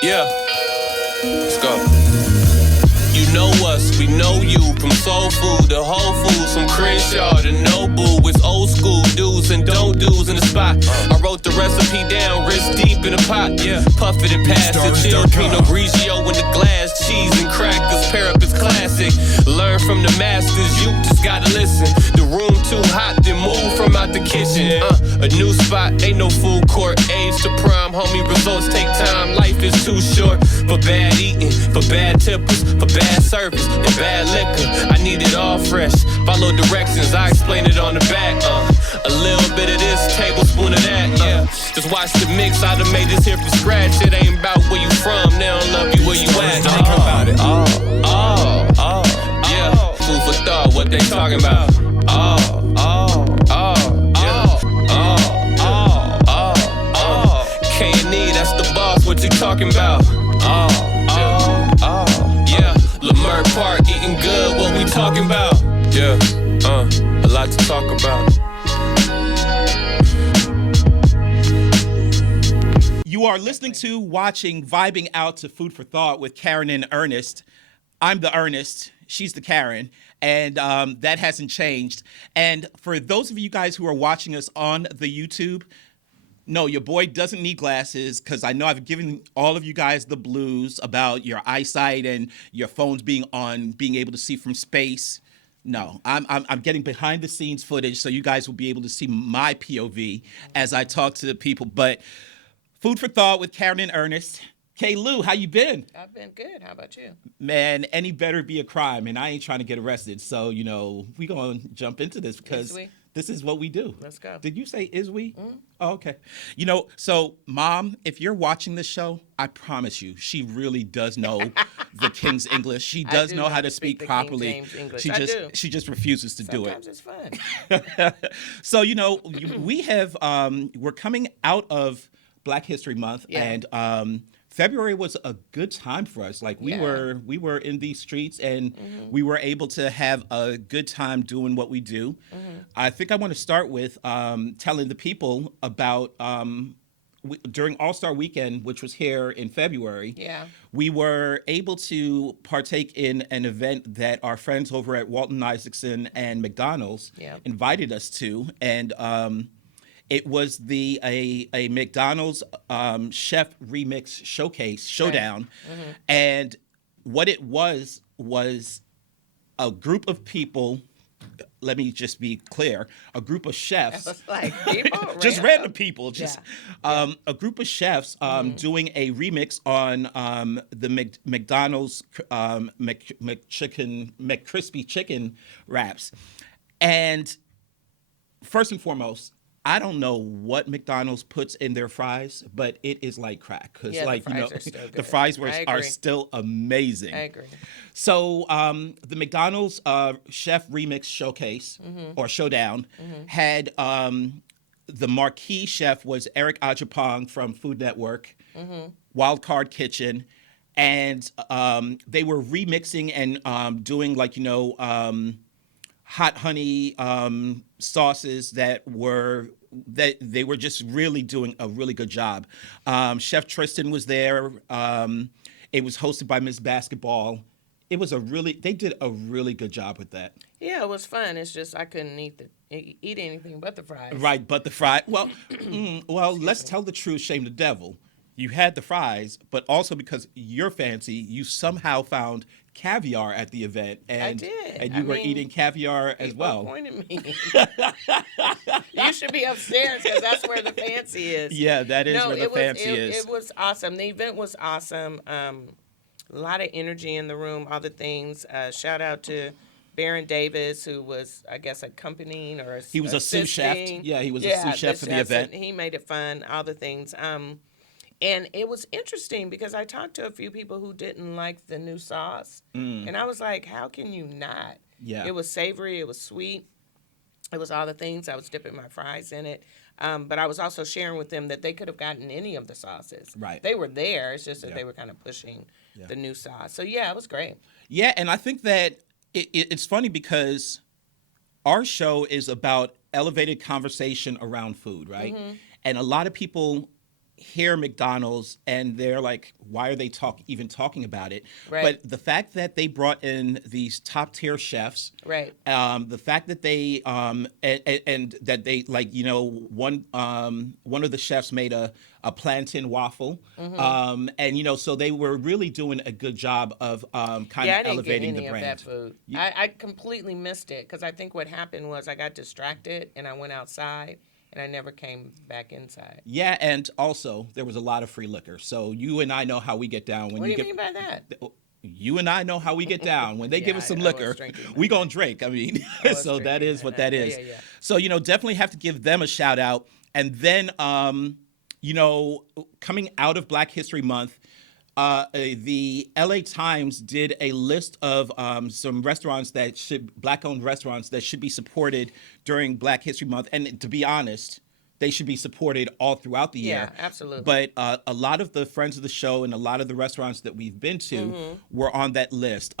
Yeah, let's go. You know us, we know you. From soul food to Whole Foods, from Crenshaw to Nobu. It's old school do's and don't do's in the spot. I wrote the recipe down, wrist deep in the pot. Yeah, puff it and pass it. Chill, Pinot Grigio in the glass. Cheese and crackers, pair up is classic. Learn from the masters, you just gotta listen. The room too hot, then move from out the kitchen. A new spot, ain't no food court. Age to prime, homie, results take time. Life is too short for bad eating, for bad tippers, for bad service, and bad liquor. I need it all fresh. Follow directions, I explain it on the back. A little bit of this, tablespoon of that. Yeah, just watch the mix. I done made this here from scratch. It ain't about where you from. They don't love you where you at. Think about it. Yeah, food for thought. What they talking about? K&E, that's the boss. What you talking about? Yeah, Lamert Park, eating good. What we talking about? Yeah, a lot to talk about. You are listening to, watching, vibing out to Food for Thought with Karen and Ernest. I'm the Ernest. She's the Karen. And that hasn't changed. And for those of you guys who are watching us on the YouTube, no, your boy doesn't need glasses, because I know I've given all of you guys the blues about your eyesight and your phones being on, being able to see from space. No, I'm getting behind the scenes footage so you guys will be able to see my POV as I talk to the people. But Food for Thought with Karen and Ernest. K. Lou, how you been? I've been good. How about you? Man, any better be a crime, and I ain't trying to get arrested. So, we gonna jump into this because this is what we do. Let's go. Did you say is we? Oh, okay. So Mom, if you're watching this show, I promise you, she really does know the King's English. She does know how to speak properly. She just refuses to do it. Sometimes it's fun. So, we have we're coming out of Black History Month, and February was a good time for us. Like we were in these streets, and we were able to have a good time doing what we do. I think I want to start with telling the people about during All-Star Weekend, which was here in February. We were able to partake in an event that our friends over at Walton Isaacson and McDonald's invited us to, and it was a McDonald's chef remix showdown, and what it was a group of people. Let me just be clear: a group of chefs, like people, just random people, a group of chefs doing a remix on the McDonald's McCrispy chicken wraps, and first and foremost, I don't know what McDonald's puts in their fries, but it is like crack. Because, the fries are still amazing. I agree. So the McDonald's Chef Remix Showcase, or Showdown, had the marquee chef was Eric Ajapong from Food Network, Wild Card Kitchen, and they were remixing and doing hot honey sauces that they were just really doing a really good job. Chef Tristan was there. It was hosted by Miss Basketball. They did a really good job with that. Yeah, it was fun. It's just I couldn't eat anything but the fries. Right, but the fries. Well, let's tell the truth, shame the devil. You had the fries, but also because you're fancy, you somehow found caviar at the event, and I did. And you were eating caviar as well. Pointed me. You should be upstairs because that's where the fancy is. Yeah, that is where the fancy is. It was awesome. The event was awesome. A lot of energy in the room. All the things. Shout out to Baron Davis, who was, I guess, accompanying or he was a sous chef. Yeah, he was a sous chef for the event. He made it fun. All the things. And it was interesting because I talked to a few people who didn't like the new sauce. And I was like, how can you not? Yeah. It was savory. It was sweet. It was all the things. I was dipping my fries in it. But I was also sharing with them that they could have gotten any of the sauces. Right. They were there. It's just that they were kind of pushing the new sauce. So, yeah, it was great. Yeah, and I think that it's funny because our show is about elevated conversation around food, right? And a lot of people hear McDonald's and they're like, why are they even talking about it? Right. But the fact that they brought in these top tier chefs, Right. the fact that they and that they, like, you know, one of the chefs made a plantain waffle, and you know, so they were really doing a good job of kind of elevating the brand. I didn't get any of that food. I completely missed it because I think what happened was I got distracted and I went outside. And I never came back inside. Yeah, and also there was a lot of free liquor. So you and I know how we get down. What do you mean by that? You and I know how we get down. When they give us some liquor, we gonna drink. I mean, so that is what that is. Yeah. So, you know, definitely have to give them a shout out. And then, you know, coming out of Black History Month, the LA Times did a list of some restaurants Black-owned restaurants that should be supported during Black History Month. And to be honest, they should be supported all throughout the year. Yeah, absolutely. But a lot of the friends of the show and a lot of the restaurants that we've been to were on that list.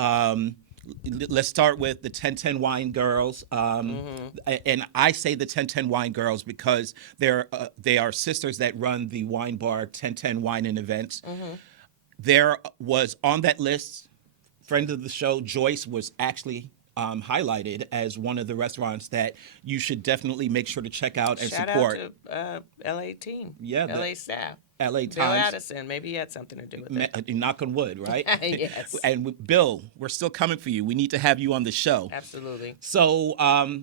Let's start with the 1010 Wine Girls. And I say the 1010 Wine Girls because they are sisters that run the wine bar 1010 Wine and Events. There was on that list, friend of the show, Joyce, was actually highlighted as one of the restaurants that you should definitely make sure to check out and support. Shout out to LA team, yeah, LA staff. LA Times. Bill Addison, maybe he had something to do with it. Knock on wood, right? Yes. And Bill, we're still coming for you. We need to have you on the show. Absolutely. So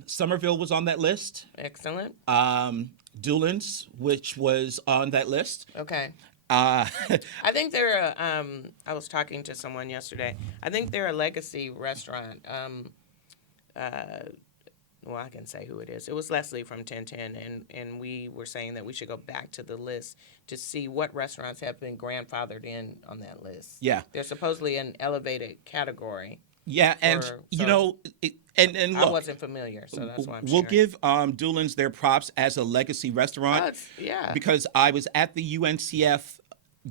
Somerville was on that list. Excellent. Doolin's, which was on that list. Okay. I think they're I was talking to someone yesterday. I think they're a legacy restaurant. Well, I can say who it is. It was Leslie from 1010, and we were saying that we should go back to the list to see what restaurants have been grandfathered in on that list. Yeah. There's supposedly an elevated category. Yeah, and you know, and look, I wasn't familiar, so that's why I'm we'll sharing. give Doolin's their props as a legacy restaurant. Yeah. Because I was at the UNCF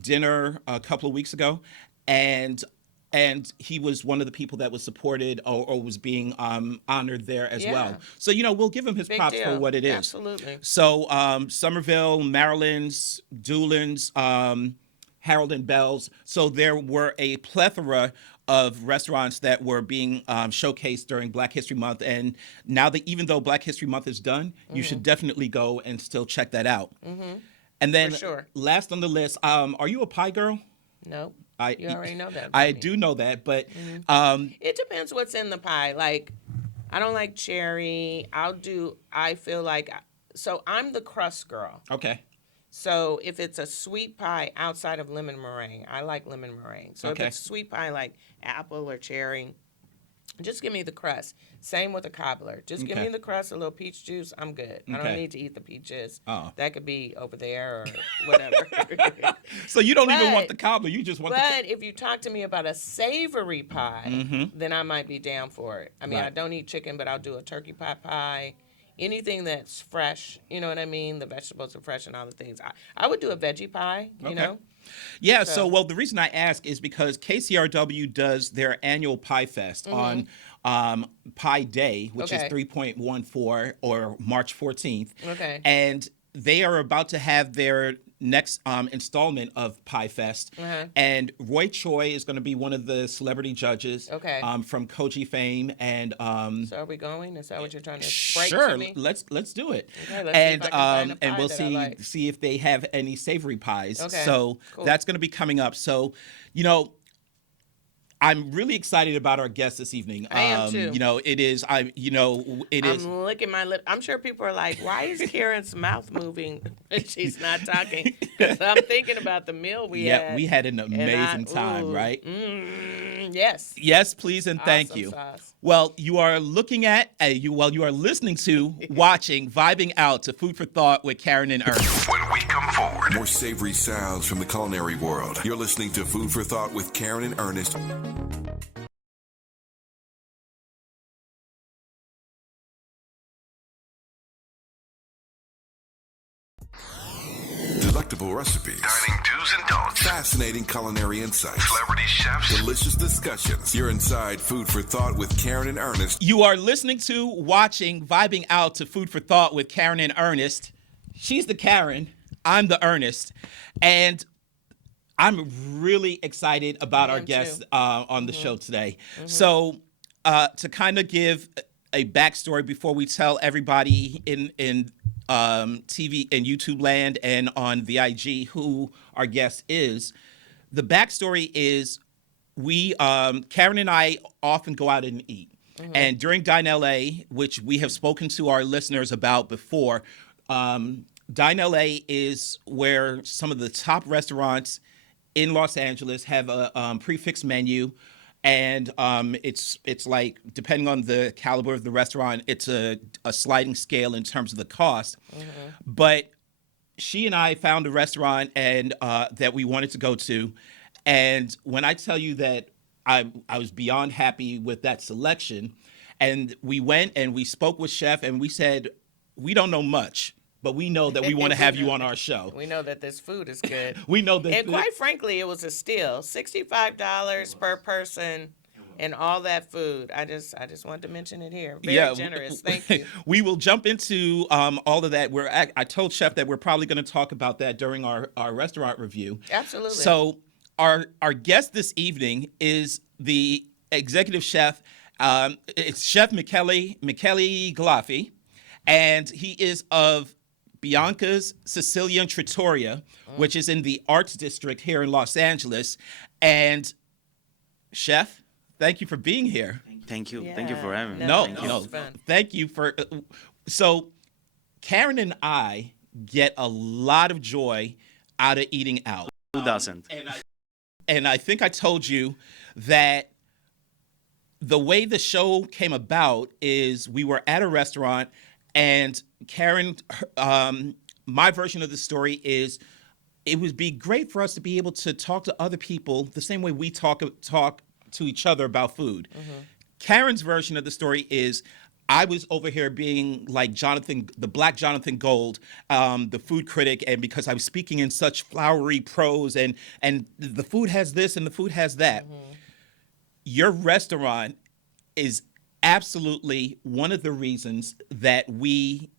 dinner a couple of weeks ago, and he was one of the people that was supported or was being honored there as well. So, you know, we'll give him his Big props deal. for what it is. Absolutely. So Somerville, Maryland's, Doolin's, Harold and Bell's. So there were a plethora of restaurants that were being showcased during Black History Month. And now that even though Black History Month is done, you should definitely go and still check that out. And then For sure. last on the list, are you a pie girl? No. You already know that. I do know that, but it depends what's in the pie. Like, I don't like cherry. I feel like, so I'm the crust girl. okay. So if it's a sweet pie outside of lemon meringue, I like lemon meringue. So Okay. if it's sweet pie like apple or cherry, just give me the crust. Same with a cobbler. Just give me the crust, a little peach juice. I'm good. I don't need to eat the peaches. Oh. That could be over there or whatever. So you don't even want the cobbler. You just want But if you talk to me about a savory pie, then I might be down for it. I mean, Right. I don't eat chicken, but I'll do a turkey pot pie. Anything that's fresh, you know what I mean? The vegetables are fresh and all the things. I would do a veggie pie, you know? Yeah, so well, the reason I ask is because KCRW does their annual Pie Fest on Pie Day, which is 3.14 or March 14th. Okay. And they are about to have their next installment of Pie Fest. And Roy Choi is going to be one of the celebrity judges from Koji fame. And so are we going? Is that what you're trying to break sure, to me? let's do it. Okay, let's see if I can find a and pie we'll that I like. see if they have any savory pies. Okay, So cool. that's going to be coming up. So, you know, I'm really excited about our guest this evening. I am too. You know, it is. I'm licking my lip. I'm sure people are like, "Why is Karen's mouth moving when she's not talking?" 'Cause I'm thinking about the meal we had. Yeah, we had an amazing time, right? Yes. Yes, please, and thank Awesome you. sauce. Well, you are looking at you are listening to, watching, vibing out to Food for Thought with Karen and Ernest. When we come forward, more savory sounds from the culinary world. You're listening to Food for Thought with Karen and Ernest. Delectable recipes, dining do's and don'ts, fascinating culinary insights, celebrity chefs, delicious discussions. You're inside Food for Thought with Karen and Ernest. You are listening to, watching, vibing out to Food for Thought with Karen and Ernest. She's the Karen. I'm the Ernest, and I'm really excited about our am guest too. on the show today. So, to kind of give a backstory before we tell everybody in TV and YouTube land and on the IG who our guest is, the backstory is we Karen and I often go out and eat. And during Dine LA, which we have spoken to our listeners about before, Dine LA is where some of the top restaurants in Los Angeles have a prefix menu, and it's like, depending on the caliber of the restaurant, it's a sliding scale in terms of the cost. But she and I found a restaurant and that we wanted to go to, and when I tell you that I was beyond happy with that selection, and we went and we spoke with Chef and we said, we don't know much, but we know that we want to have you on our show. We know that this food is good. We know that, And quite frankly, it was a steal. $65 per person and all that food. I just wanted to mention it here. Very generous. Thank you. We will jump into all of that. I told Chef that we're probably going to talk about that during our restaurant review. Absolutely. So our guest this evening is the executive chef. It's Chef Michele Galifi, and he is of Bianca's Sicilian Trattoria, which is in the Arts District here in Los Angeles. And Chef, thank you for being here. Thank you. Yeah. Thank you for having me. No, Thank you. no. It's fun. Thank you for. So, Karen and I get a lot of joy out of eating out. Who doesn't? And I think I told you that the way the show came about is we were at a restaurant, and Karen, my version of the story is it would be great for us to be able to talk to other people the same way we talk to each other about food. Karen's version of the story is I was over here being like Jonathan, the Black Jonathan Gold, the food critic, and because I was speaking in such flowery prose, and the food has this and the food has that. Your restaurant is absolutely one of the reasons that we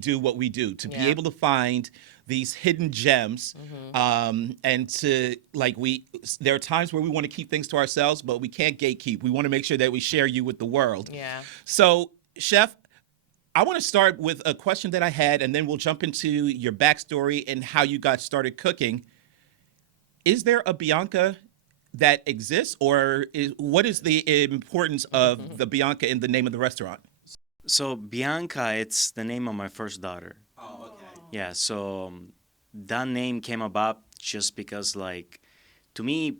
do what we do, to be able to find these hidden gems, and to there are times where we want to keep things to ourselves, but we can't gatekeep. We want to make sure that we share you with the world. Yeah. So, Chef, I want to start with a question that I had, and then we'll jump into your backstory and how you got started cooking. Is there a Bianca that exists, or what is the importance of the Bianca in the name of the restaurant? So Bianca, it's the name of my first daughter. Oh, okay. Yeah, so that name came about just because, to me,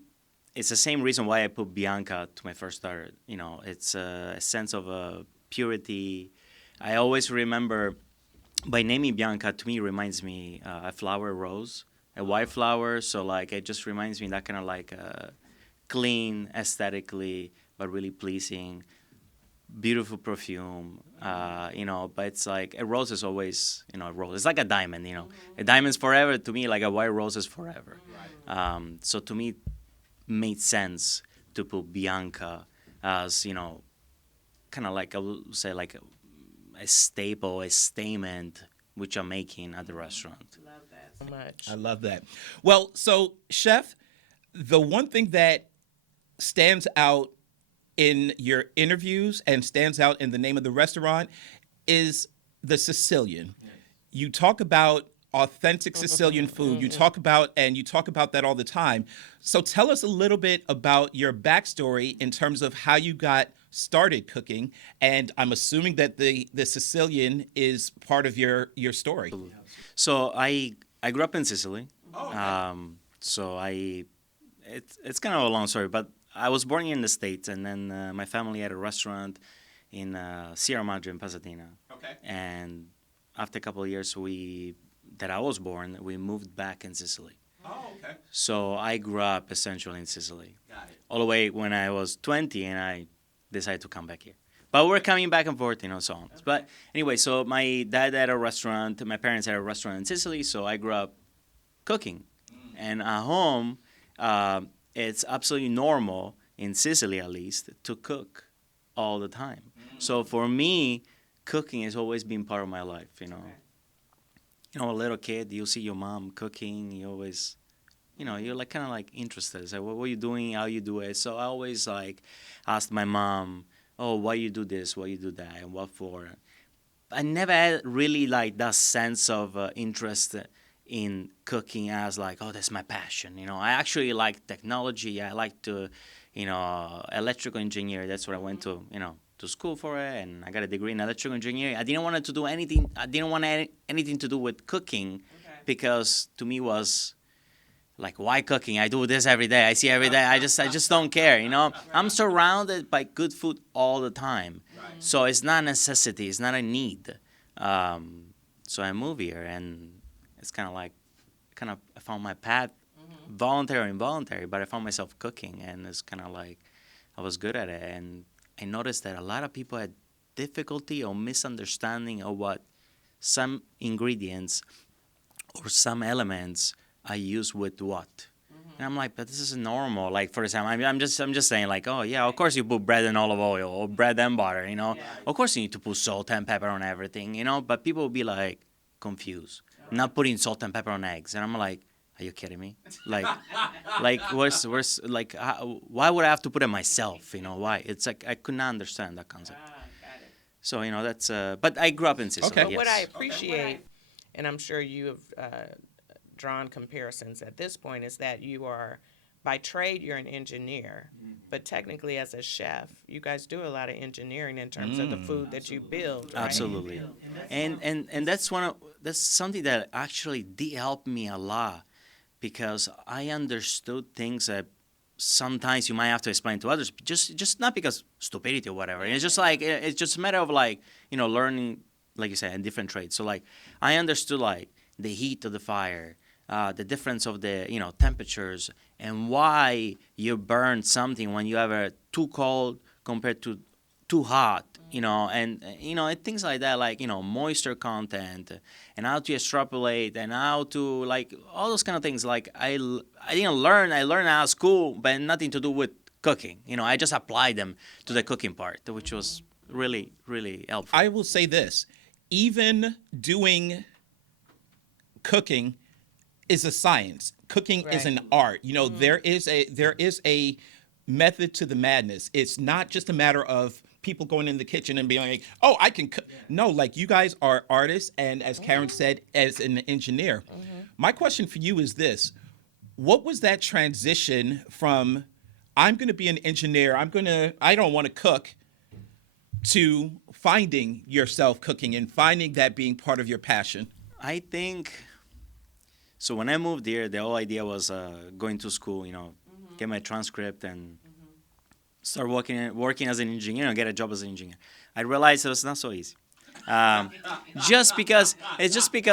it's the same reason why I put Bianca to my first daughter. You know, it's a sense of purity. I always remember, by naming Bianca, to me, reminds me a flower rose, a white flower. So, it just reminds me that kind of clean aesthetically, but really pleasing. Beautiful perfume, but it's like a rose is always, a rose. It's like a diamond, A diamond's forever. To me, like a white rose is forever. Right. So to me, it made sense to put Bianca as, kind of I would say a staple, a statement, which I'm making at the restaurant. Love that so much. I love that. Well, so, Chef, the one thing that stands out in your interviews and stands out in the name of the restaurant is the Sicilian. You talk about authentic Sicilian food. You talk about that all the time. So tell us a little bit about your backstory in terms of how you got started cooking. And I'm assuming that the Sicilian is part of your story. So I grew up in Sicily. Oh, okay. So it's kind of a long story, but I was born in the States, and then my family had a restaurant in Sierra Madre in Pasadena. Okay. And after a couple of years that I was born, we moved back in Sicily. Oh, okay. So I grew up essentially in Sicily. Got it. All the way when I was 20, and I decided to come back here. But we're coming back and forth, so on. Okay. But anyway, so my dad had a restaurant, my parents had a restaurant in Sicily, so I grew up cooking. And at home, it's absolutely normal, in Sicily at least, to cook all the time. So for me, cooking has always been part of my life, a little kid, you see your mom cooking, you always, you're like kind of like interested. So what are you doing? How you do it? So I always like asked my mom, oh, why you do this? Why you do that? And what for? I never had really like that sense of interest in cooking as like, oh, that's my passion. I actually like technology. I like to, electrical engineer. That's what I went to school for it, and I got a degree in electrical engineering. I didn't want it to do anything. I didn't want anything to do with cooking, because to me was like, why cooking? I do this every day. I see every day. I just don't care. I'm surrounded by good food all the time, so it's not a necessity. It's not a need. So I moved here, and it's kind of I found my path, voluntary or involuntary, but I found myself cooking, and it's kind of like I was good at it, and I noticed that a lot of people had difficulty or misunderstanding of what some ingredients or some elements I use with what. And I'm like, but this is normal. Like, for example, I'm just saying, like, oh yeah, of course you put bread and olive oil or bread and butter, Of course you need to put salt and pepper on everything, But people will be like confused, not putting salt and pepper on eggs, and I'm like, are you kidding me? Like where's like why would I have to put it myself? Why? It's like I could not understand that concept. So that's but I grew up in Sicily. Okay. But Yes. what I appreciate, and I'm sure you have drawn comparisons at this point, is that you are, by trade, you're an engineer, but technically as a chef, you guys do a lot of engineering in terms of the food that you build, right? Absolutely. And that's something that actually did help me a lot, because I understood things that sometimes you might have to explain to others, just not because stupidity or whatever. It's just like it's just a matter of like learning, like you said, in different trades. So like I understood like the heat of the fire, the difference of the temperatures, and why you burn something when you have a too cold compared to too hot, and things like that, like moisture content, and how to extrapolate, and how to like all those kind of things. Like I didn't learn. I learned out of school, but nothing to do with cooking. I just applied them to the cooking part, which was really really helpful. I will say this: even doing cooking is a science. Cooking is an art. There is a method to the madness. It's not just a matter of people going in the kitchen and being like, oh, I can cook. No, like you guys are artists, and as Karen said, as an engineer. My question for you is this: what was that transition from I'm going to be an engineer, I don't want to cook, to finding yourself cooking and finding that being part of your passion? I think so. When I moved here, the whole idea was going to school, get my transcript and start working as an engineer and get a job as an engineer. I realized it was not so easy. Just because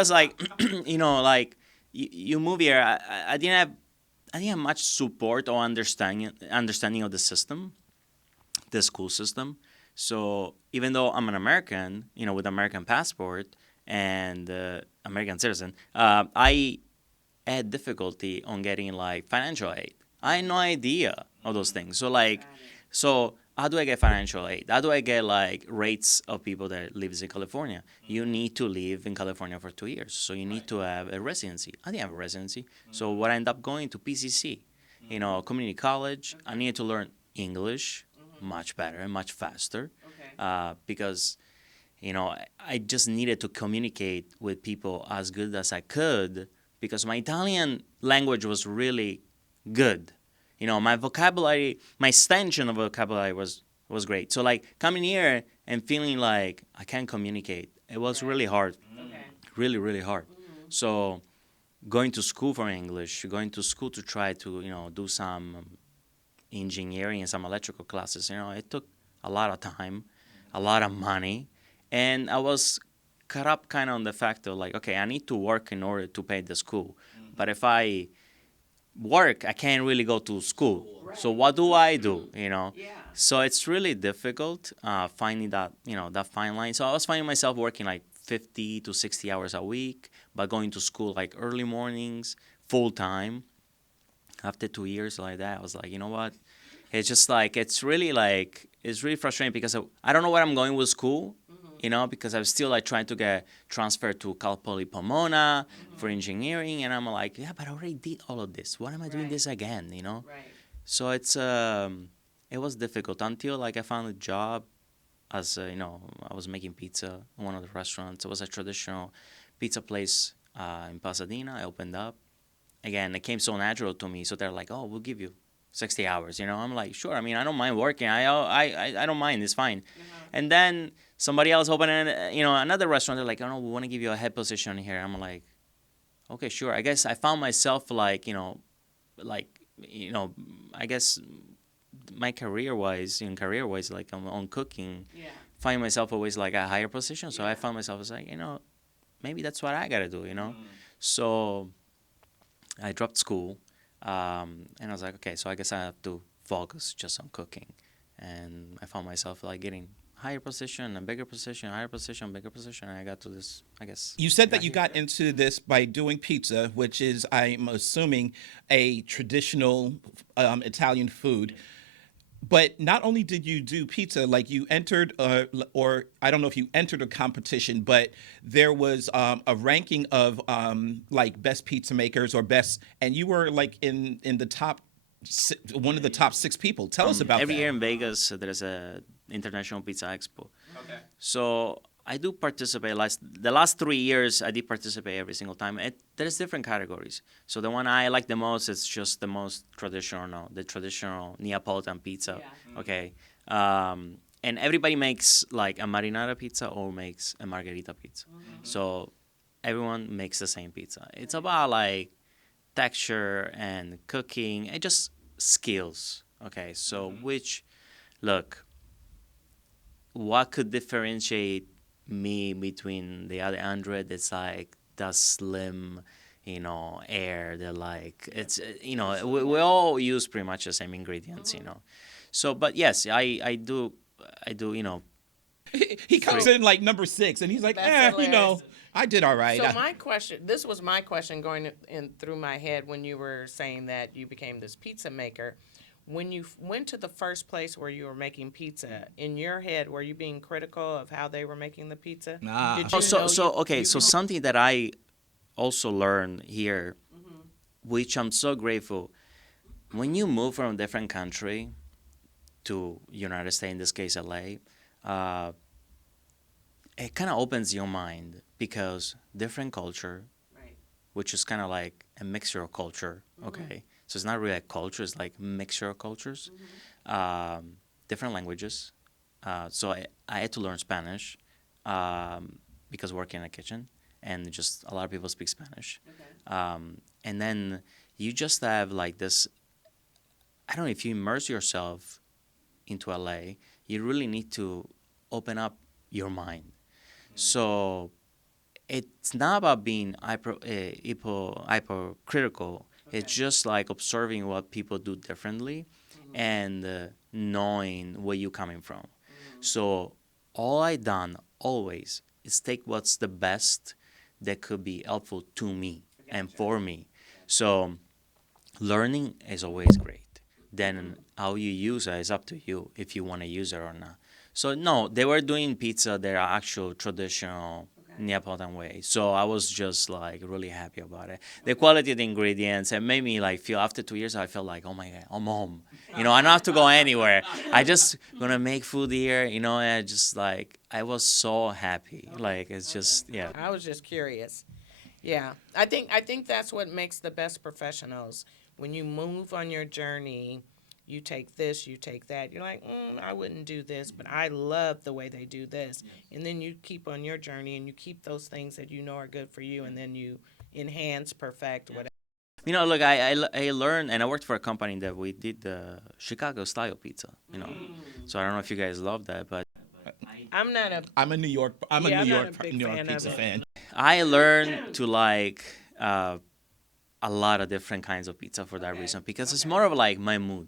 like like you move here, I didn't have much support or understanding of the system, the school system. So even though I'm an American, with American passport and American citizen, I had difficulty on getting like financial aid. I had no idea of those things. So how do I get financial aid? How do I get like rates of people that lives in California? You need to live in California for 2 years. So you need to have a residency. I didn't have a residency. So what I ended up going to PCC, community college. I needed to learn English much better and much faster, because I just needed to communicate with people as good as I could, because my Italian language was really good. My vocabulary, my extension of vocabulary was great. So like coming here and feeling like I can't communicate, it was really hard, really, really hard. So going to school for English, going to school to try to, do some engineering and some electrical classes, it took a lot of time, a lot of money. And I was caught up kind of on the fact of like, okay, I need to work in order to pay the school. But if I work, I can't really go to school. So what do I do, So it's really difficult finding that, that fine line. So I was finding myself working like 50 to 60 hours a week, but going to school like early mornings, full time. After 2 years like that, I was like, you know what? It's just like, it's really frustrating, because I don't know where I'm going with school. you know, because I was still like trying to get transferred to Cal Poly Pomona for engineering, and I'm like, yeah, but I already did all of this. Why am I doing this again, you know? Right. So it was difficult until like I found a job as you know, I was making pizza in one of the restaurants. It was a traditional pizza place in Pasadena. I opened up. Again, it came so natural to me. So they're like, "Oh, we'll give you 60 hours." You know, I'm like, "Sure." I mean, I don't mind working. I don't mind. It's fine. And then somebody else opened, another restaurant. They're like, "Oh no, we want to give you a head position here." I'm like, "Okay, sure." I guess I found myself like, I guess my career-wise, like on cooking, find myself always like a higher position. So I found myself as like, maybe that's what I gotta do, So I dropped school, and I was like, okay, so I guess I have to focus just on cooking. And I found myself like getting higher position, a bigger position, higher position, bigger position, and I got to this, I guess. You said that you got into this by doing pizza, which is, I'm assuming, a traditional Italian food. But not only did you do pizza, like you entered, or I don't know if you entered a competition, but there was a ranking of like best pizza makers or best, and you were like in the top, one of the top 6 people. Tell us about every that. year in Vegas, there's a International Pizza Expo. Okay. So I do participate. The last 3 years, I did participate every single time. There's different categories. So the one I like the most is just the most traditional, the traditional Neapolitan pizza. Yeah. Okay. And everybody makes like a marinara pizza or makes a margherita pizza. So everyone makes the same pizza. It's about like texture and cooking and just skills. Okay. So what could differentiate me between the other 100? It's like the slim, air. They're like, it's, we all use pretty much the same ingredients, So, but yes, I do, He comes in like number 6, and he's like, I did all right. So my question, this was my question going in through my head when you were saying that you became this pizza maker. When you went to the first place where you were making pizza, in your head, were you being critical of how they were making the pizza? Nah. Did you know So something that I also learned here, which I'm so grateful, when you move from a different country to United States, in this case LA, it kind of opens your mind because different culture, Right. which is kind of like a mixture of culture, okay? So it's not really a culture, it's like mixture of cultures, different languages. So I had to learn Spanish because working in a kitchen, and just a lot of people speak Spanish. Okay. And then you just have like this, I don't know, if you immerse yourself into LA, you really need to open up your mind. So it's not about being hypercritical. Okay. It's just like observing what people do differently and knowing where you're coming from. So all I done always is take what's the best that could be helpful to me and for me. So learning is always great. Then how you use it is up to you if you want to use it or not. So no, they were doing pizza their actual traditional Neapolitan way. So I was just like really happy about it. The quality of the ingredients, it made me like feel, after 2 years, I felt like, oh my God, I'm home. I don't have to go anywhere. I just gonna make food here, and I just like, I was so happy. Like, it's just, yeah. I was just curious. Yeah. I think that's what makes the best professionals. When you move on your journey, you take this, you take that. You're like, I wouldn't do this, but I love the way they do this. And then you keep on your journey and you keep those things that you know are good for you, and then you enhance, perfect, whatever. Look, I learned, and I worked for a company that we did the Chicago-style pizza, So I don't know if you guys love that, but I'm a New York pizza fan. I learned to like a lot of different kinds of pizza for that reason, because it's more of like my mood,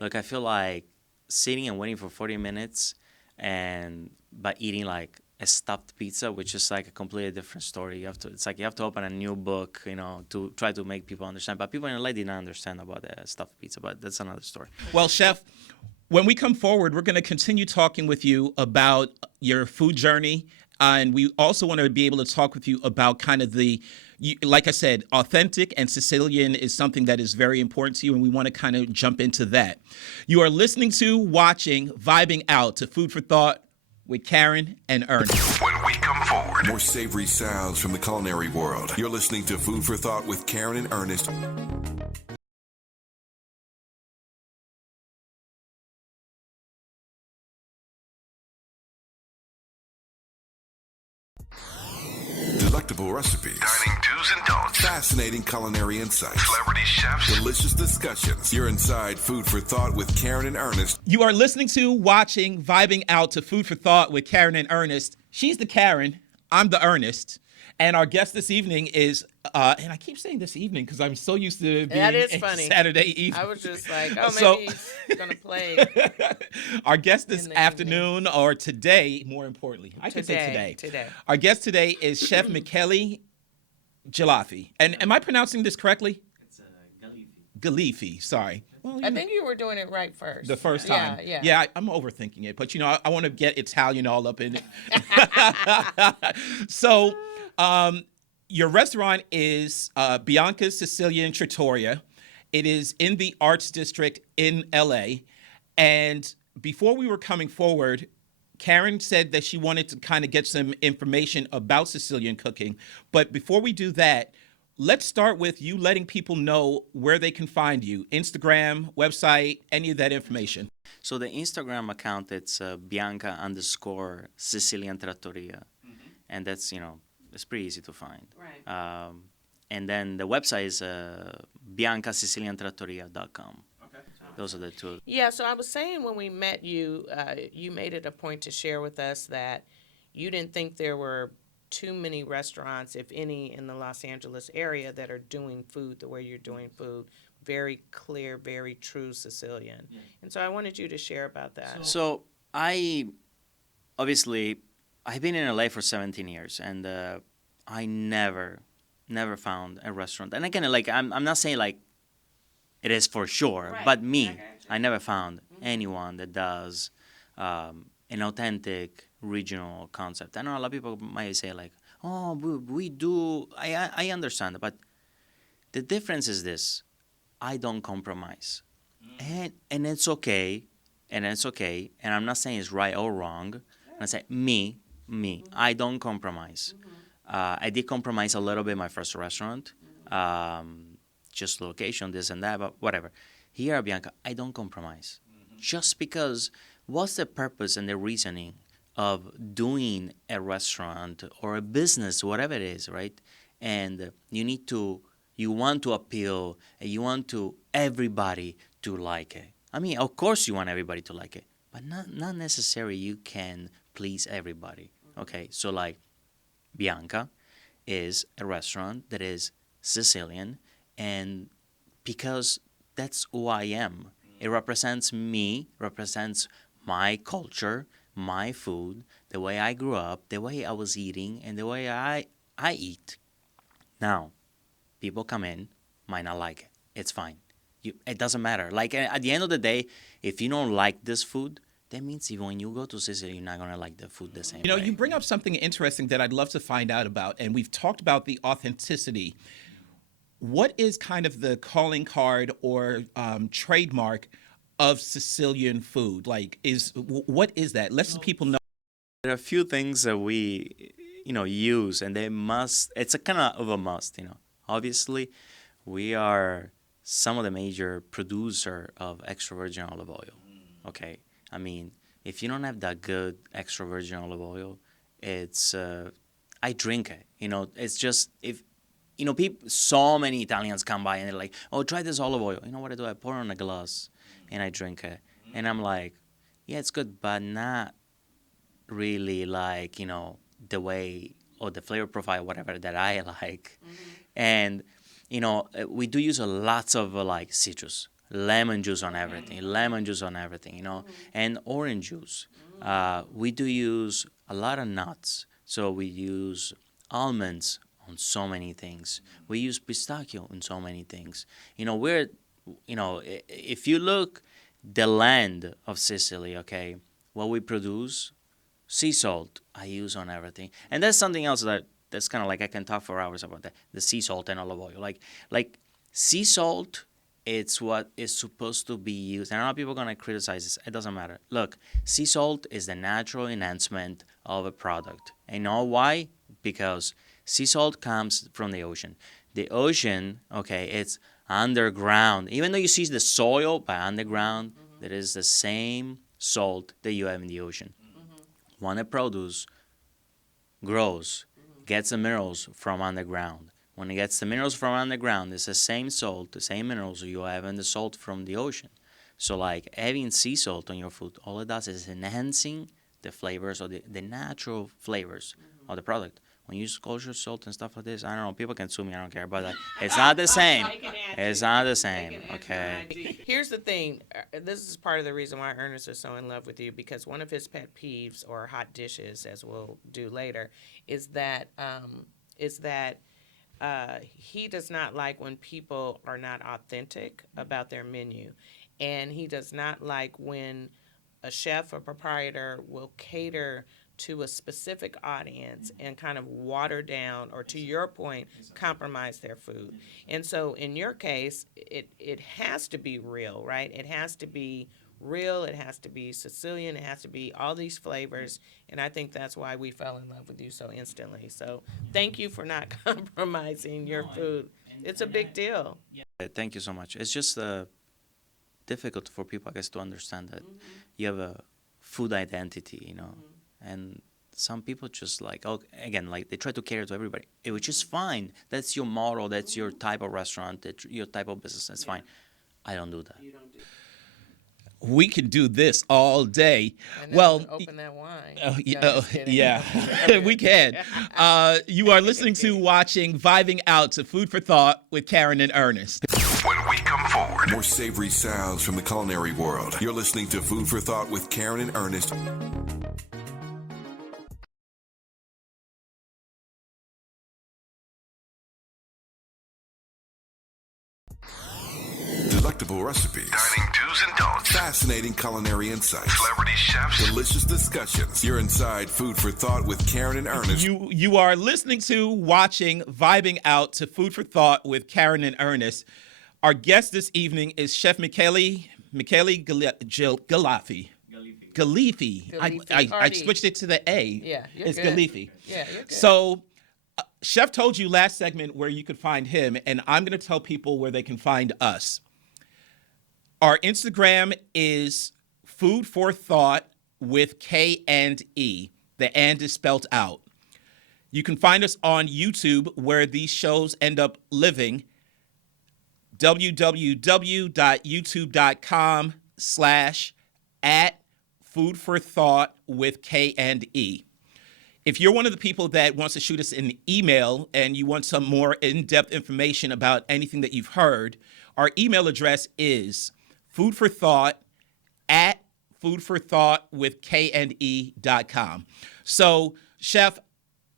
Like I feel like sitting and waiting for 40 minutes by eating like a stuffed pizza, which is like a completely different story. It's like you have to open a new book, to try to make people understand. But people in LA did not understand about the stuffed pizza, but that's another story. Well, Chef, When we come forward, we're going to continue talking with you about your food journey. And we also want to be able to talk with you about kind of like I said, authentic and Sicilian is something that is very important to you. And we want to kind of jump into that. You are listening to, watching, vibing out to Food for Thought with Karen and Ernest. When we come forward, more savory sounds from the culinary world. You're listening to Food for Thought with Karen and Ernest. Delectable recipes, dining do's and don'ts, fascinating culinary insights, celebrity chefs, delicious discussions. You're inside Food for Thought with Karen and Ernest. You are listening to, watching, vibing out to Food for Thought with Karen and Ernest. She's the Karen, I'm the Ernest. And our guest this evening is, and I keep saying this evening because I'm so used to being That is funny. Saturday evening. I was just like, oh, maybe he's going to play. Our guest this afternoon, or today, more importantly. I could say today. Today. Our guest today is Chef Michele Galifi. And am I pronouncing this correctly? It's Galifi. Galifi, sorry. Well, I think you were doing it right first. the first time. Yeah. I'm overthinking it, but I want to get Italian all up in it. So, your restaurant is Bianca's Sicilian Trattoria. It is in the Arts District in LA. And before we were coming forward, Karen said that she wanted to kind of get some information about Sicilian cooking. But before we do that, let's start with you letting people know where they can find you. Instagram, website, any of that information. So the Instagram account, it's Bianca_Sicilian Trattoria. And that's, it's pretty easy to find. Right. And then the website is biancasiciliantrattoria.com. Okay. Those are the two. Yeah, so I was saying when we met you, you made it a point to share with us that you didn't think there were too many restaurants, if any, in the Los Angeles area that are doing food the way you're doing food. Very clear, very true Sicilian. Yeah. And so I wanted you to share about that. So I've been in LA for 17 years, and I never found a restaurant. And again, I'm not saying it is for sure, right. but I never found anyone that does an authentic regional concept. I know a lot of people might say oh, we do. I understand, but the difference is this: I don't compromise, and it's okay, and I'm not saying it's right or wrong. I say me. I don't compromise. I did compromise a little bit in my first restaurant, just location, this and that, but whatever. Here at Bianca, I don't compromise. Just because, what's the purpose and the reasoning of doing a restaurant or a business, whatever it is, right? And you want to appeal, and you want everybody to like it. I mean, of course you want everybody to like it, but not necessarily you can please everybody. Okay, so Bianca is a restaurant that is Sicilian, and because that's who I am, it represents me, represents my culture, my food, the way I grew up, the way I was eating, and the way I eat. Now, people come in, might not like it. It's fine. It doesn't matter. At the end of the day, if you don't like this food, that means when you go to Sicily, you're not going to like the food the same way. You bring up something interesting that I'd love to find out about, and we've talked about the authenticity. What is kind of the calling card or trademark of Sicilian food? What is that? Let people know. There are a few things that we, use, and it's a kind of a must, Obviously, we are some of the major producer of extra virgin olive oil, okay? I mean, if you don't have that good extra virgin olive oil, it's I drink it. It's just so many Italians come by and they're like, "Oh, try this olive oil." You know what I do? I pour it on a glass and I drink it, and I'm like, "Yeah, it's good, but not really the way or the flavor profile, whatever that I like." And we do use lots of citrus. Lemon juice on everything, and orange juice. We do use a lot of nuts, so we use almonds on so many things. We use pistachio on so many things. If you look the land of Sicily, okay, what we produce, sea salt, I use on everything. And that's something else that's kind of like I can talk for hours about that. The sea salt and olive oil. Like sea salt, it's what is supposed to be used. And a lot of people are going to criticize this. It doesn't matter. Look, sea salt is the natural enhancement of a product. And you know why? Because sea salt comes from the ocean. The ocean, okay, it's underground. Even though you see the soil, but underground, there is the same salt that you have in the ocean. When a produce grows, gets the minerals from underground. When it gets the minerals from underground, it's the same salt, the same minerals you have in the salt from the ocean. So like having sea salt on your food, all it does is enhancing the flavors or the natural flavors of the product. When you use kosher salt and stuff like this, I don't know, people can sue me, I don't care, but it's not the same. It's not the same, okay? Here's the thing. This is part of the reason why Ernest is so in love with you, because one of his pet peeves, or hot dishes, as we'll do later, is that he does not like when people are not authentic about their menu. And he does not like when a chef or proprietor will cater to a specific audience and kind of water down, or to your point, compromise their food. And so in your case, it has to be real, right? It has to be real, it has to be Sicilian, it has to be all these flavors, and I think that's why we fell in love with you so instantly. So thank you for not compromising your food. It's a big deal. Thank you so much. It's just difficult for people, I guess, to understand that you have a food identity, you know, and some people just like, oh, again, like they try to cater to everybody, which is fine. That's your model, that's your type of restaurant, that's your type of business, that's fine. I don't do that. We can do this all day. And Well, open that wine. yeah, we can. You are listening to, watching, vibing out to Food for Thought with Karen and Ernest. When we come forward, more savory sounds from the culinary world. You're listening to Food for Thought with Karen and Ernest. Delectable recipes, dining do's and don'ts, fascinating culinary insights, celebrity chefs, delicious discussions. You're inside Food for Thought with Karen and Ernest. You are listening to, watching, vibing out to Food for Thought with Karen and Ernest. Our guest this evening is Chef Michele Galifi. Galifi. I switched it to the A. Yeah, you're it's good. Galifi. Yeah, you're good. So, Chef told you last segment where you could find him, and I'm going to tell people where they can find us. Our Instagram is Food for Thought with K and E. The and is spelled out. You can find us on YouTube, where these shows end up living. www.youtube.com/@foodforthought with K and E. If you're one of the people that wants to shoot us an email and you want some more in-depth information about anything that you've heard, our email address is foodforthought@foodforthoughtwithkande.com. So, Chef,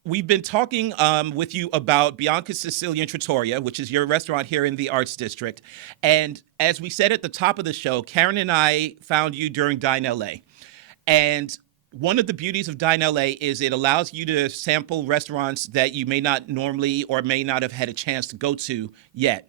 we've been talking with you about Bianca's Sicilian Trattoria, which is your restaurant here in the Arts District. And as we said at the top of the show, Karen and I found you during Dine LA. And one of the beauties of Dine LA is it allows you to sample restaurants that you may not normally or may not have had a chance to go to yet.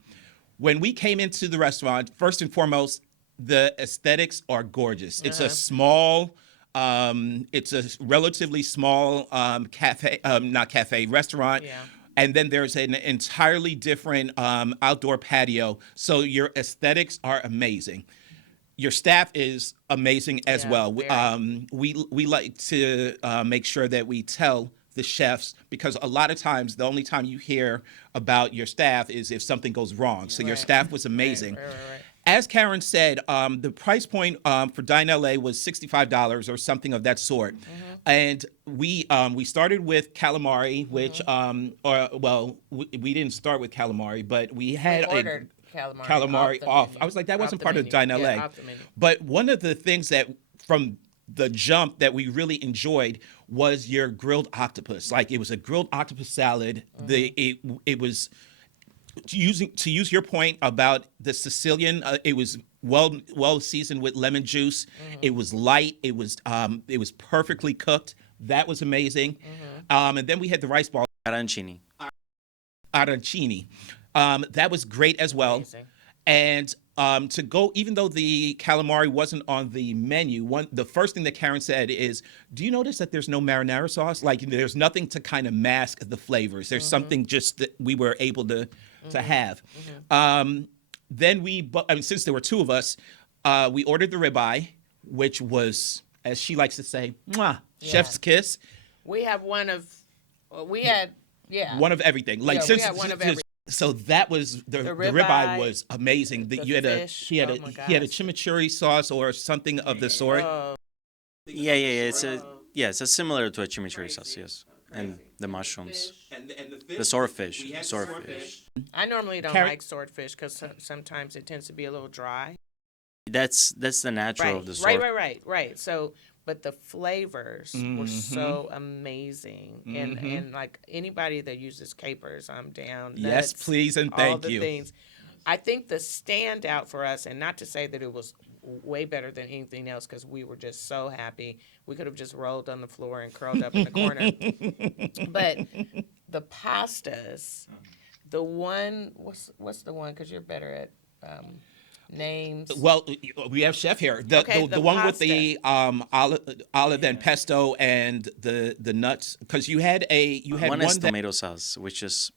When we came into the restaurant, first and foremost, the aesthetics are gorgeous. It's a small, it's a relatively small restaurant. Yeah. And then there's an entirely different outdoor patio. So your aesthetics are amazing. Your staff is amazing as well. We like to make sure that we tell the chefs, because a lot of times the only time you hear about your staff is if something goes wrong. So your staff was amazing. Right. As Karen said, the price point for Dine LA was $65 or something of that sort. And we started with calamari, which, we didn't start with calamari, but we had ordered calamari off. I was like, that wasn't part of Dine LA. off the menu. But one of the things that from the jump that we really enjoyed was your grilled octopus. Like, it was a grilled octopus salad. It was, to use your point about the Sicilian, it was well seasoned with lemon juice. It was light. It was perfectly cooked. That was amazing. And then we had the rice ball Arancini. arancini. That was great as well. Amazing. And to go, even though the calamari wasn't on the menu, the first thing that Karen said is, "Do you notice that there's no marinara sauce? Like there's nothing to kind of mask the flavors. There's something just that we were able to have." Then since there were two of us, we ordered the ribeye, which was, as she likes to say, "Mwah, chef's kiss." We have one of Everything. Like we had one of everything. So that was the ribeye was amazing. the You had fish, he had oh a my he had a gosh. chimichurri sauce or something of the sort. Yeah. It's a similar to a chimichurri sauce, yes. And the mushrooms, And the fish, the swordfish, we had swordfish. I normally don't Karen- like swordfish because sometimes it tends to be a little dry. That's the natural of the sword. Right. So, but the flavors were so amazing, and like anybody that uses capers, I'm down. Yes, Nuts, please, and all thank the you. things. I think the standout for us, and not to say that it was way better than anything else, because we were just so happy. We could have just rolled on the floor and curled up in the corner. But the pastas, the one, what's the one? Because you're better at names. Well, we have chef here. The one with the olive and pesto and the nuts, because you had One is that tomato sauce, which is,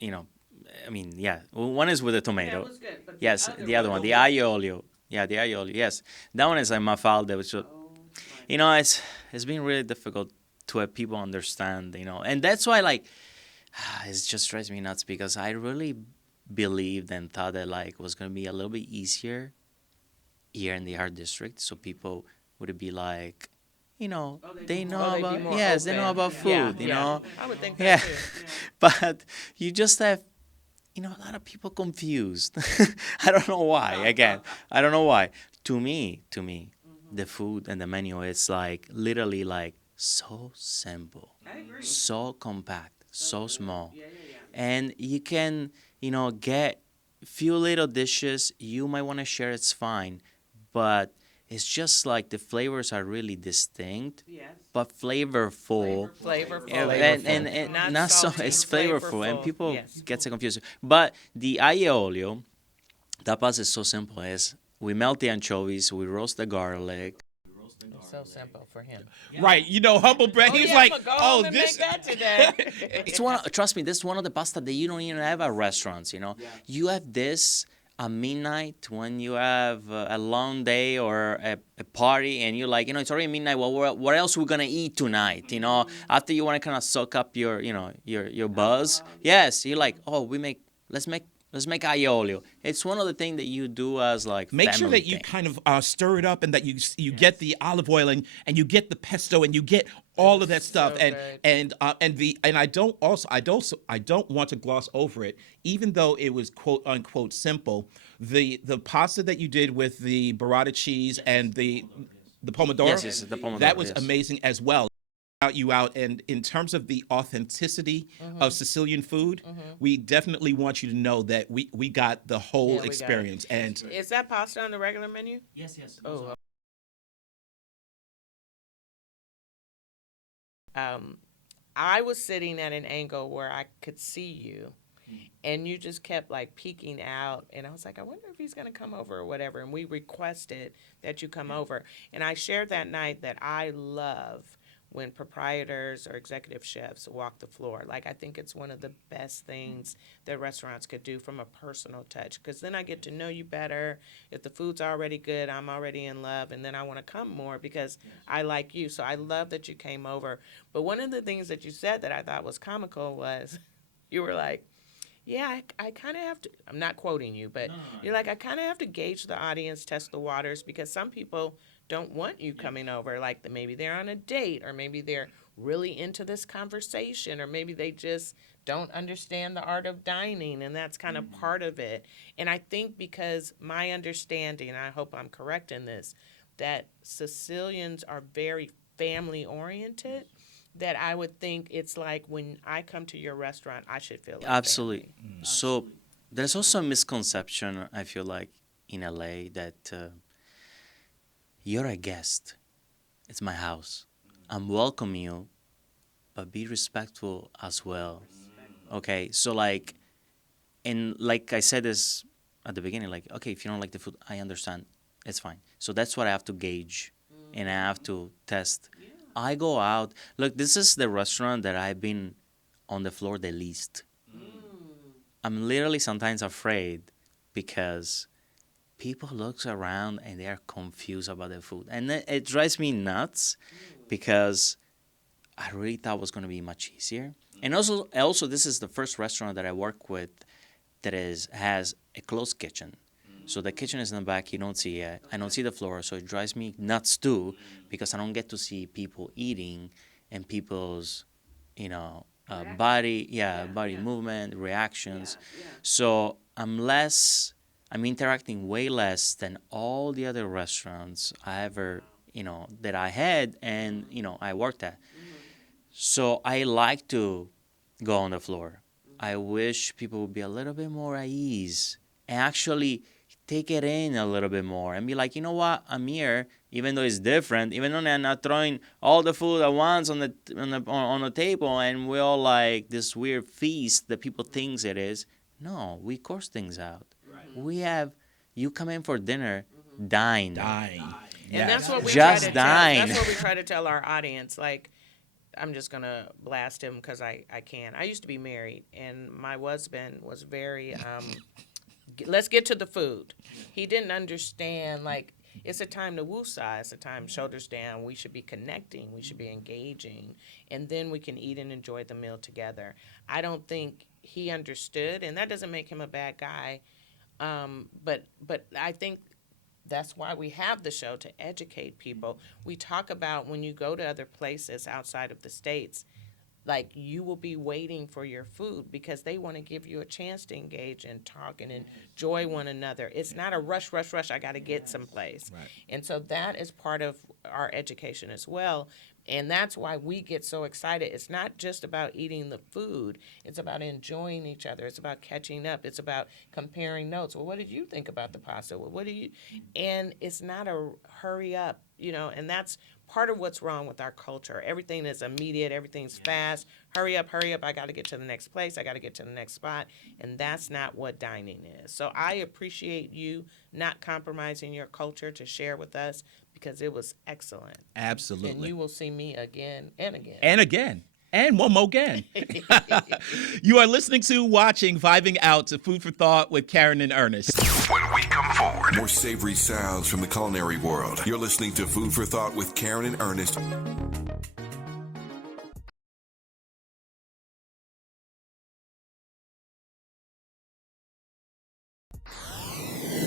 I mean, yeah. One is with a tomato. was good, but Yes, the other one, the aglio olio. Yeah, the aglio olio. Yes, that one is like mafalda, which, it's been really difficult to have people understand, and that's why it just drives me nuts because I really believed and thought that it was gonna be a little bit easier here in the art district, so people would be like, they know they'd be about more they know open. about food, I would think that Yeah, too. but you just have, a lot of people confused. I don't know why. Again, I don't know why. To me, the food and the menu is literally so simple, so compact, so small, and you can, get few little dishes you might want to share. It's fine, but it's just the flavors are really distinct, but flavorful. Flavorful. And Not not so salty, it's flavorful, and flavorful. people Yes. get so confused. But the aglio olio, that pasta is so simple. We melt the anchovies, we roast the garlic. It's so simple for him. right. Humble brag. He was like, I'm gonna go "Oh, home and this." make that today. It's trust me, this is one of the pasta that you don't even have at restaurants. You have this at midnight when you have a long day or a party, and you're like, it's already midnight. Well, what else we gonna eat tonight? After you want to kind of soak up your your buzz. Yes, you're like, let's make aglio olio. It's one of the things that you do as Make sure family that you thing. kind of stir it up and that you get the olive oil and you get the pesto and you get all of that stuff so and I don't want to gloss over it, even though it was quote unquote simple. The pasta that you did with the burrata cheese and the pomodoro, Yes, the pomodoro, that was yes. amazing as well. You out, and in terms of the authenticity of Sicilian food, we definitely want you to know that we got the whole Yeah, we got it. experience. And Is that pasta on the regular menu? Yes. Oh. I was sitting at an angle where I could see you, and you just kept peeking out, and I was like, I wonder if he's gonna come over or whatever. And we requested that you come over, and I shared that night that I love when proprietors or executive chefs walk the floor. I think it's one of the best things that restaurants could do from a personal touch, because then I get to know you better. If the food's already good, I'm already in love, and then I want to come more because I like you. So I love that you came over. But one of the things that you said that I thought was comical was you were like, yeah, I kind of have to, I'm not quoting you, but you're like, I kind of have to gauge the audience, test the waters, because some people don't want you coming over. Maybe they're on a date, or maybe they're really into this conversation, or maybe they just don't understand the art of dining, and that's kind of part of it. And I think because my understanding, and I hope I'm correct in this, that Sicilians are very family oriented, that I would think it's when I come to your restaurant, I should feel like Absolutely. family. So there's also a misconception, I feel in LA that you're a guest. It's my house. I'm welcome you, but be respectful as well. Okay, so like, and like I said this at the beginning, like, okay, if you don't like the food, I understand. It's fine. So that's what I have to gauge, and I have to test. I go out. Look, this is the restaurant that I've been on the floor the least. I'm literally sometimes afraid because people look around and they are confused about the food, and it drives me nuts because I really thought it was going to be much easier. And also, this is the first restaurant that I work with that has a closed kitchen. So the kitchen is in the back. You don't see it. I don't see the floor, so it drives me nuts too because I don't get to see people eating and people's, body movement, reactions. So I'm interacting way less than all the other restaurants I ever, that I had and, I worked at. So I like to go on the floor. I wish people would be a little bit more at ease and actually take it in a little bit more and be like, you know what, I'm here, even though it's different, even though I'm not throwing all the food at once on the table and we're all like this weird feast that people thinks it is. No, we course things out. Right. You come in for dinner, dine. And that's what we Just dine. That's what we try to tell our audience. Like, I'm just going to blast him because I can. I used to be married, and my husband was very, let's get to the food. He didn't understand, like, it's a time to woosah. It's a time shoulders down. We should be connecting. We should be engaging. And then we can eat and enjoy the meal together. I don't think he understood, and that doesn't make him a bad guy. But I think that's why we have the show, to educate people. We talk about when you go to other places outside of the States, like, you will be waiting for your food because they want to give you a chance to engage and talk and enjoy one another. It's not a rush, I got to get someplace. Right. And so that is part of our education as well. And that's why we get so excited. It's not just about eating the food. It's about enjoying each other. It's about catching up. It's about comparing notes. Well, what did you think about the pasta? Well, and it's not a hurry up, and that's part of what's wrong with our culture. Everything is immediate. Everything's fast. Hurry up. I got to get to the next place. I got to get to the next spot. And that's not what dining is. So I appreciate you not compromising your culture to share with us, because it was excellent. Absolutely. And you will see me again and again. And again. And one more again. You are listening to, watching, vibing out to Food for Thought with Karen and Ernest. When we come forward, more savory sounds from the culinary world. You're listening to Food for Thought with Karen and Ernest.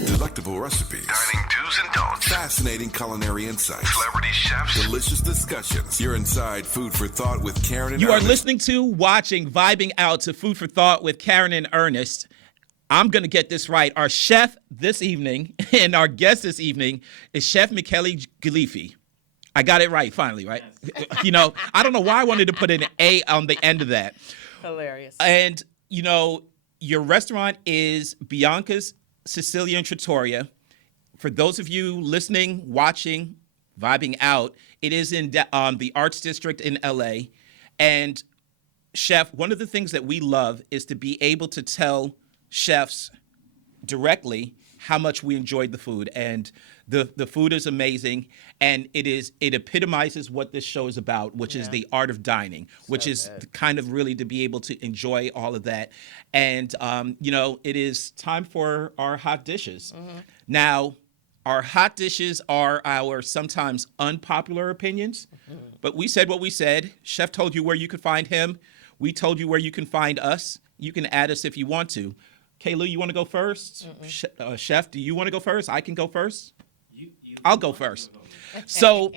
Delectable recipes, dining do's and don'ts, fascinating culinary insights, celebrity chefs, delicious discussions. You're inside Food for Thought with Karen and Ernest. You are listening to, watching, vibing out to Food for Thought with Karen and Ernest. I'm going to get this right. Our chef this evening and our guest this evening is Chef Michele Galifi. I got it right, finally, right? Yes. I don't know why I wanted to put an A on the end of that. Hilarious. And, your restaurant is Bianca's Sicilian Trattoria. For those of you listening, watching, vibing out, it is in the Arts District in LA. And Chef, one of the things that we love is to be able to tell chefs directly how much we enjoyed the food. And the food is amazing, and it epitomizes what this show is about, which is the art of dining, which is kind of really to be able to enjoy all of that. And, it is time for our hot dishes. Mm-hmm. Now, our hot dishes are our sometimes unpopular opinions, but we said what we said. Chef told you where you could find him. We told you where you can find us. You can add us if you want to. Kayla, you want to go first? Chef, do you want to go first? I can go first. I'll go first. So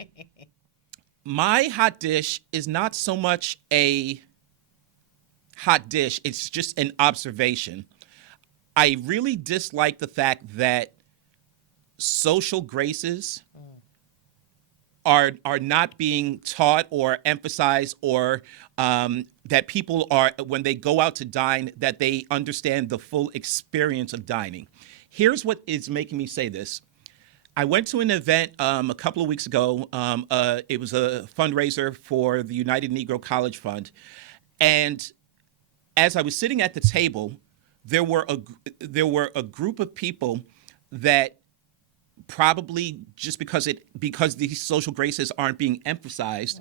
my hot dish is not so much a hot dish. It's just an observation. I really dislike the fact that social graces are not being taught or emphasized, or that people are, when they go out to dine, that they understand the full experience of dining. here's what is making me say this. I went to an event a couple of weeks ago. It was a fundraiser for the United Negro College Fund. And as I was sitting at the table, there were a group of people that probably just because these social graces aren't being emphasized,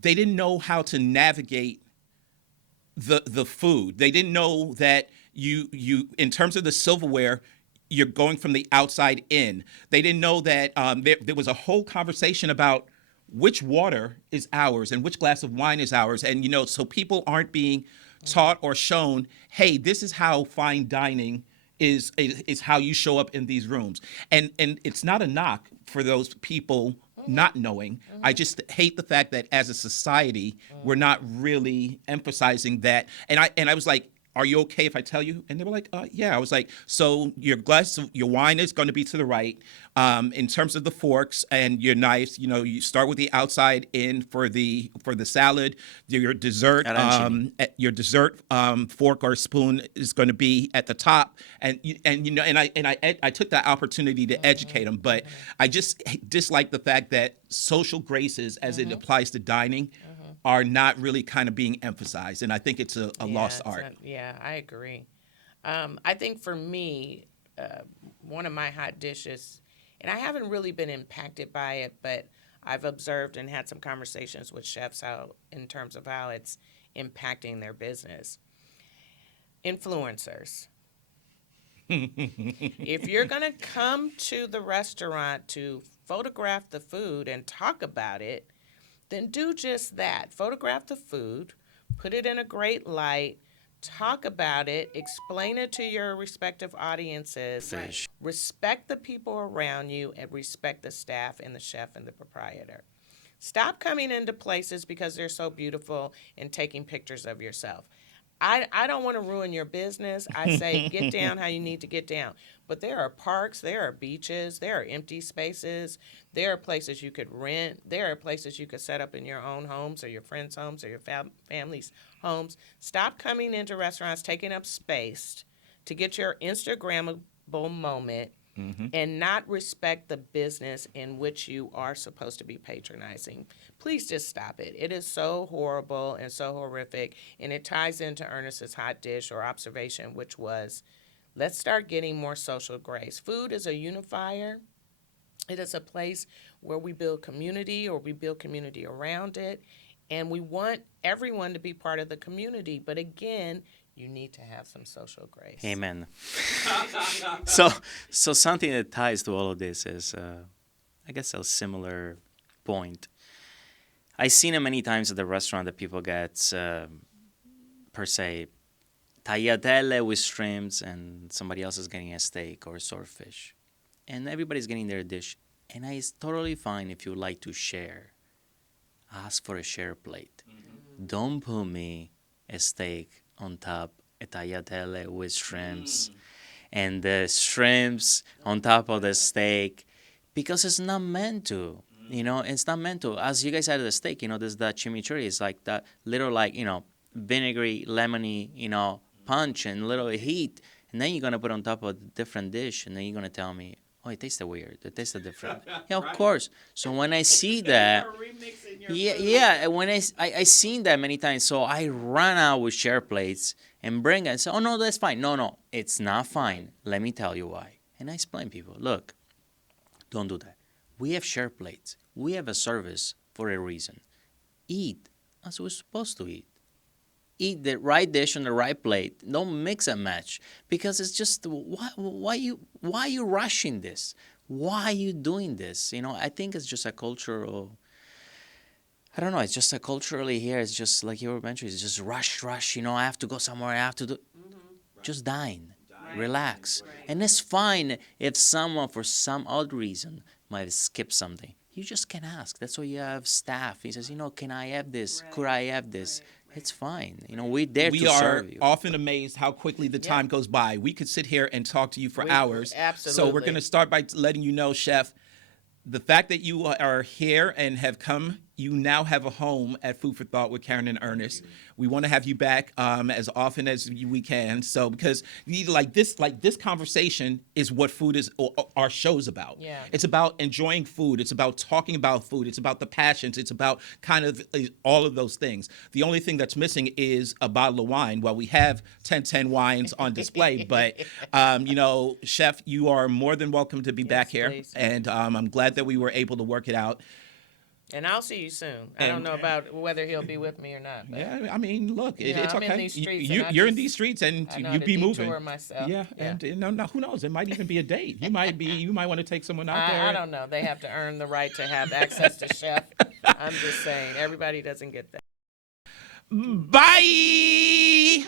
they didn't know how to navigate the food. They didn't know that you in terms of the silverware, you're going from the outside in. They didn't know that there was a whole conversation about which water is ours and which glass of wine is ours. And, so people aren't being taught or shown, hey, this is how fine dining is how you show up in these rooms. And it's not a knock for those people not knowing. I just hate the fact that as a society, we're not really emphasizing that. And I was like, are you okay if I tell you? And they were like, yeah. I was like, so your wine is going to be to the right. In terms of the forks and your knives, you start with the outside in for the salad. Your dessert, fork or spoon is going to be at the top. And I took that opportunity to educate them, but I just dislike the fact that social graces, as it applies to dining, are not really kind of being emphasized. And I think it's a lost art. I agree. I think for me, one of my hot dishes, and I haven't really been impacted by it, but I've observed and had some conversations with chefs in terms of how it's impacting their business. Influencers. If you're going to come to the restaurant to photograph the food and talk about it, then do just that. Photograph the food, put it in a great light, talk about it, explain it to your respective audiences. Fish. Respect the people around you and respect the staff and the chef and the proprietor. Stop coming into places because they're so beautiful and taking pictures of yourself. I don't want to ruin your business. I say get down how you need to get down. But there are parks, there are beaches, there are empty spaces, there are places you could rent, there are places you could set up in your own homes or your friends' homes or your family's homes. Stop coming into restaurants, taking up space to get your Instagrammable moment and not respect the business in which you are supposed to be patronizing. Please just stop it. It is so horrible and so horrific, and it ties into Ernest's hot dish or observation, which was, let's start getting more social grace. Food is a unifier. It is a place where we build community or we build community around it, and we want everyone to be part of the community. But again, you need to have some social grace. Amen. So something that ties to all of this is, I guess, a similar point. I've seen it many times at the restaurant that people get, per se, tagliatelle with shrimps, and somebody else is getting a steak or swordfish. And everybody's getting their dish. And it's totally fine if you like to share. Ask for a share plate. Don't put me a steak on top, a tagliatelle with shrimps, and the shrimps on top of the steak, because it's not meant to. It's not meant to. As you guys had the steak, there's that chimichurri. It's like that little, vinegary, lemony, punch and little heat. And then you're going to put on top of a different dish, and then you're going to tell me, oh, it tasted weird. It tasted different. Yeah, of course. So when I see that, when I seen that many times, so I ran out with share plates and bring it and say, oh, no, that's fine. No, it's not fine. Let me tell you why. And I explain people, look, don't do that. We have share plates. We have a service for a reason. Eat as we're supposed to eat. Eat the right dish on the right plate. Don't mix and match, because it's just why you rushing this? Why are you doing this? I think it's just a cultural. I don't know. It's just a culturally here. It's just like you were mentioning. It's just rush. I have to go somewhere. I have to do. Just dine. Relax. And it's fine if someone, for some odd reason, might skip something. You just can ask. That's why you have staff. He says, can I have this? Could I have this? It's fine. We're there to serve you. We are often amazed how quickly the time goes by. We could sit here and talk to you for hours. Absolutely. So we're going to start by letting you know, Chef, the fact that you are here and have come you now have a home at Food for Thought with Karen and Ernest. We want to have you back as often as we can. So because this conversation is what food is, or our show's about. Yeah. It's about enjoying food. It's about talking about food. It's about the passions. It's about kind of all of those things. The only thing that's missing is a bottle of wine. Well, we have 1010 wines on display, but Chef, you are more than welcome to be back here, please. and I'm glad that we were able to work it out. And I'll see you soon. I don't know about whether he'll be with me or not. But, Yeah, I mean, look, it's I'm okay. in these streets You're in these streets, and I know you how to be moving. detour myself. Yeah, and no, who knows? It might even be a date. You might want to take someone out there. I don't know. They have to earn the right to have access to Chef. I'm just saying, everybody doesn't get that. Bye.